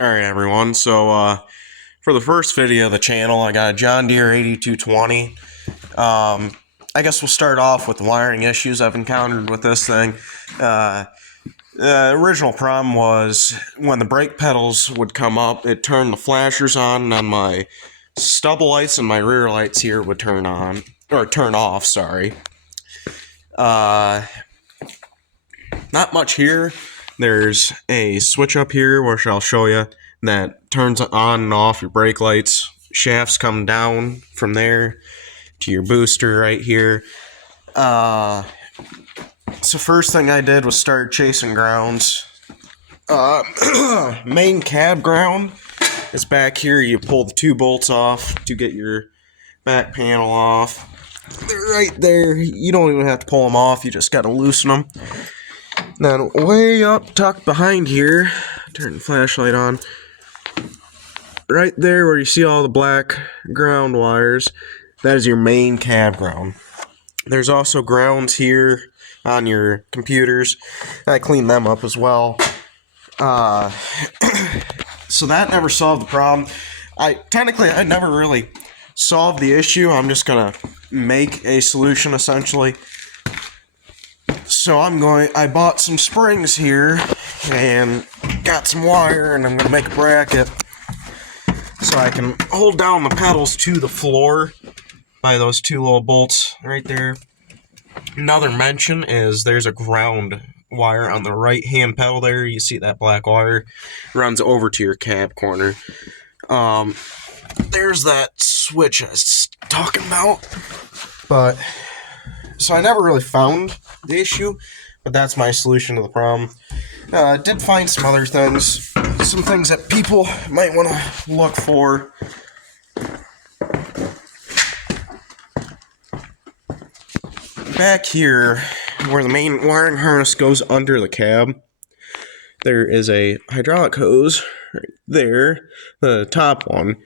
Alright everyone, so for the first video of the channel, I got a John Deere 8220. I guess we'll start off with the wiring issues I've encountered with this thing. The original problem was when the brake pedals would come up, it turned the flashers on, and then my stubble lights and my rear lights here would turn on, or turn off, sorry. Not much here. There's a switch up here, which I'll show you, that turns on and off your brake lights. Shafts come down from there to your booster right here. So first thing I did was start chasing grounds. Main cab ground is back here. You pull the two bolts off to get your back panel off. They're right there. You don't even have to pull them off. You just got to loosen them. Then way up, tucked behind here, turn the flashlight on, right there where you see all the black ground wires, that is your main cab ground. There's also grounds here on your computers. I cleaned them up as well. So that never solved the problem. I never really solved the issue. I'm just going to make a solution essentially. So I bought some springs here and got some wire, and I'm going to make a bracket so I can hold down the pedals to the floor by those two little bolts right there. Another mention is there's a ground wire on the right hand pedal there. You see that black wire runs over to your cab corner. There's that switch I was talking about, but so I never really found the issue, but that's my solution to the problem. Did find some other things, some things that people might want to look for. Back here, where the main wiring harness goes under the cab, there is a hydraulic hose right there, the top one.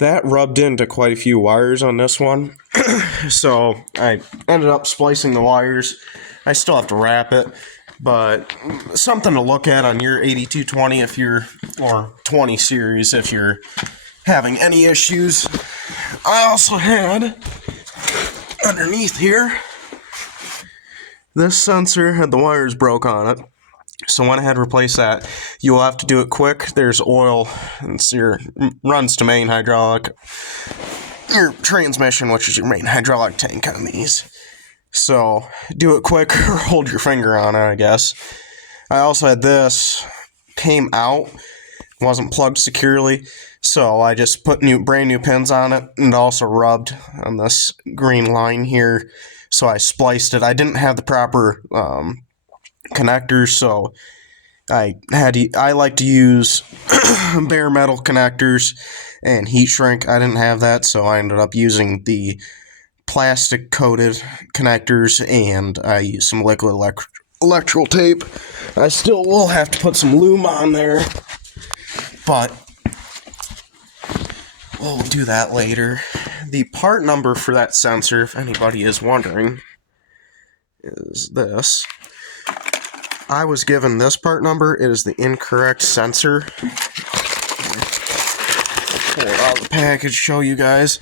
That rubbed into quite a few wires on this one, so I ended up splicing the wires. I still have to wrap it, but something to look at on your 8220 or 20 series if you're having any issues. I also had, underneath here, this sensor had the wires broke on it. So I went ahead and replaced that. You will have to do it quick. There's oil and runs to main hydraulic. Your transmission, which is your main hydraulic tank on these. So do it quick or hold your finger on it, I guess. I also had this came out, wasn't plugged securely, so I just put brand new pins on it, and also rubbed on this green line here. So I spliced it. I didn't have the proper connectors, so I like to use bare metal connectors and heat shrink. I didn't have that, so I ended up using the plastic coated connectors, and I used some liquid electrical tape. I still will have to put some lume on there, but we'll do that later. The part number for that sensor, if anybody is wondering, is this. I was given this part number. It is the incorrect sensor. Pull it out of the package, show you guys.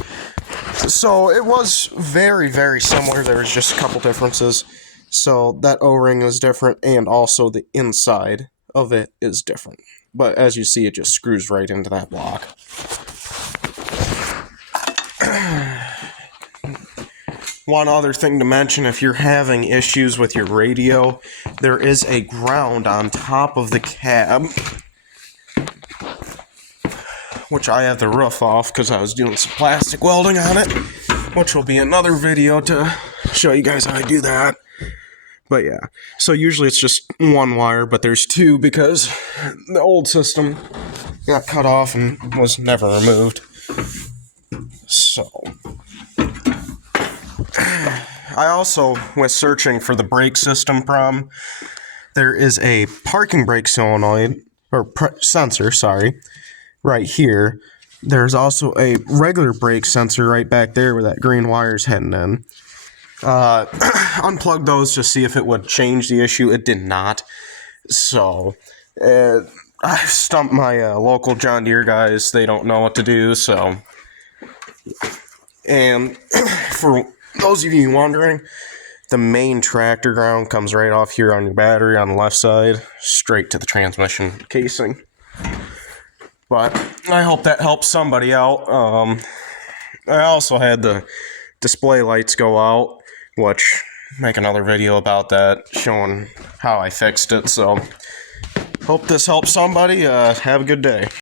So it was very, very similar. There was just a couple differences. So that O-ring is different, and also the inside of it is different. But as you see, it just screws right into that block. One other thing to mention, if you're having issues with your radio, there is a ground on top of the cab, which I have the roof off because I was doing some plastic welding on it, which will be another video to show you guys how I do that. But yeah, so usually it's just one wire, but there's two because the old system got cut off and was never removed. So I also was searching for the brake system problem. There is a parking brake solenoid, or sensor, sorry, right here. There's also a regular brake sensor right back there where that green wire's heading in. Unplugged those to see if it would change the issue. It did not. So I stumped my local John Deere guys. They don't know what to do, so. And for those of you wondering, the main tractor ground comes right off here on your battery on the left side, straight to the transmission casing. But I hope that helps somebody out. I also had the display lights go out, which make another video about that, showing how I fixed it. So hope this helps somebody. Have a good day.